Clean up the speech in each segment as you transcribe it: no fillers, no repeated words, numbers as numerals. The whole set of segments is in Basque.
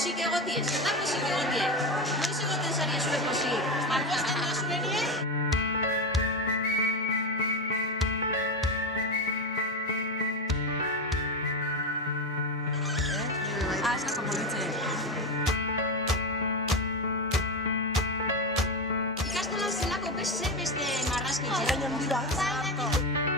Posik egotie, zer da posik egotie? Noiz egoten zari zure posik? Margosten da zuenie? Eskako politxe. Ikastolan zelako beste marrazkitxe? Gaina handi bat.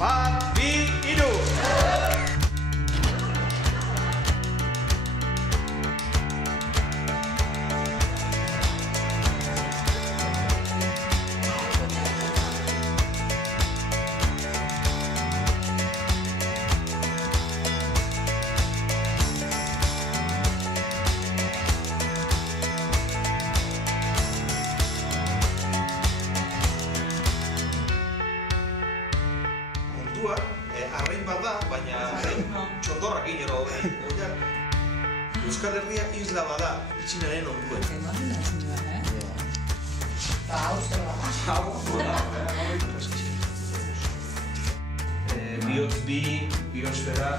Bat, bi, hiru! Arrain bat da, baina txondorrak inero oiak. Euskal Herria isla bada, Txinaren onduen. Eta hau zer da? Biosfera